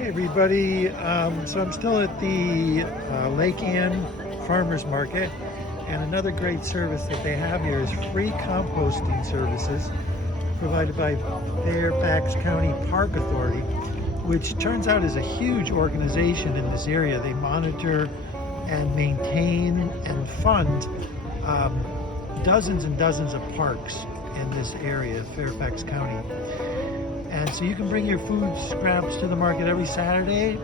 Hey everybody, so I'm still at the Lake Ann Farmers Market, and another great service that they have here is free composting services provided by Fairfax County Park Authority, which turns out is a huge organization in this area. They monitor and maintain and fund dozens and dozens of parks in this area, Fairfax County. And so you can bring your food scraps to the market every Saturday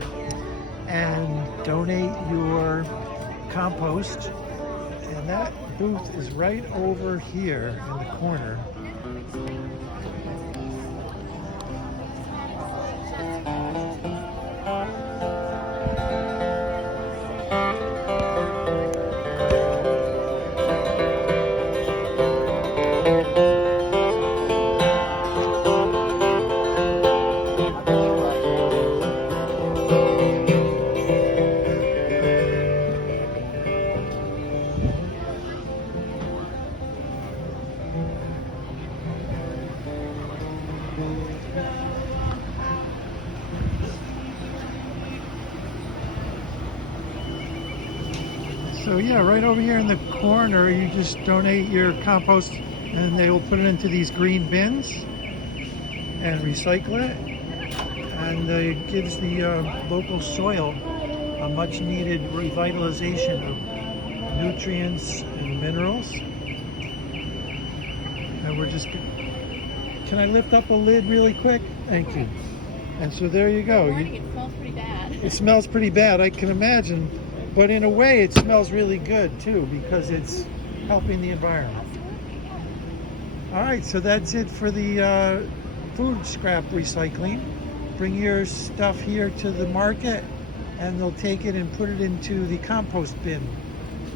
and donate your compost. And that booth is right over here in the corner. So yeah, right over here in the corner, you just donate your compost and they will put it into these green bins and recycle it. And it gives the local soil a much needed revitalization of nutrients and minerals. And we're just, can I lift up a lid really quick? Thank you. And so there you go. It smells pretty bad. It smells pretty bad, I can imagine. But in a way, it smells really good too because it's helping the environment. All right, so that's it for the food scrap recycling. Bring your stuff here to the market and they'll take it and put it into the compost bin.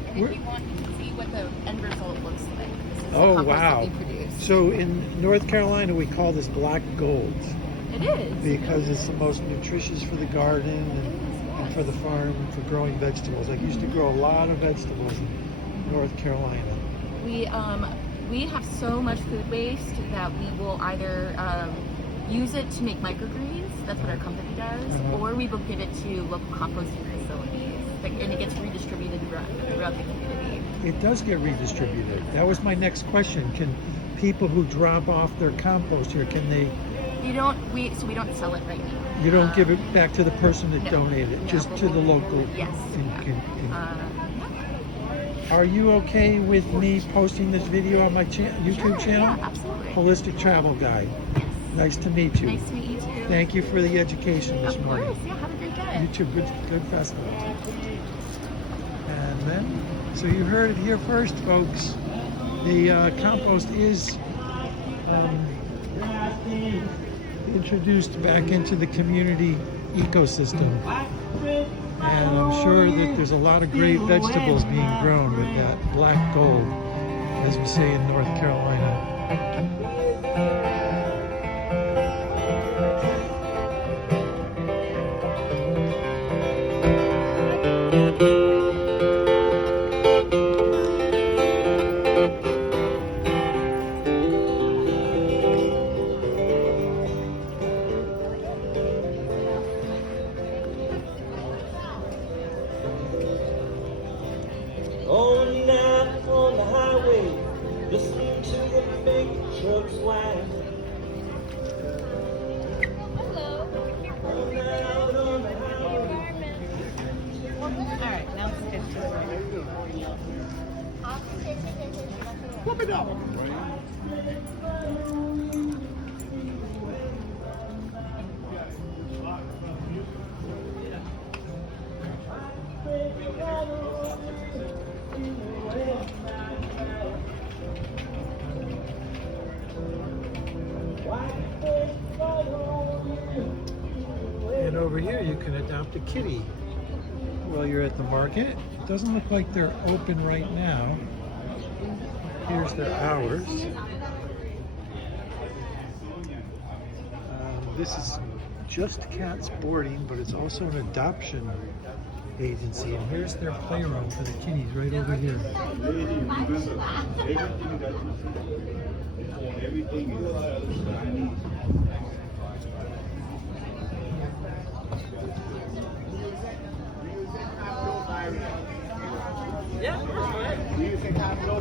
And if you want to see what the end result looks like, this is Oh, the compost wow. that we produce. So in North Carolina, we call this black gold It is. because it's the most nutritious for the garden and for the farm, for growing vegetables. I used to grow a lot of vegetables in North Carolina. We have so much food waste that we will either use it to make microgreens, that's what our company does, or we will give it to local composting facilities, and it gets redistributed throughout the community. It does get redistributed. That was my next question. Can people who drop off their compost here, can they? We don't sell it right now. You don't give it back to the person that donated it, just to the local. Yes. Are you okay with me posting this video on my YouTube channel? Yeah, absolutely. Holistic Travel Guide. Yes. Nice to meet you. Nice to meet you too. Thank you for the education this morning. Of course, yeah, have a great day. You too. Good festival. And then, so you heard it here first, folks. The compost is introduced back into the community ecosystem. And I'm sure that there's a lot of great vegetables being grown with that black gold, as we say in North Carolina. Going out on the highway, listening to the big trucks whine. Hello. Going out on the highway. Alright, now it's good to Whoop it up. And over here you can adopt a kitty while you're at the market. It doesn't look like they're open right now. Here's their hours. This is Just Cats Boarding, but it's also an adoption agency. And here's their playroom for the kitties right over here. Yeah, of course, go ahead.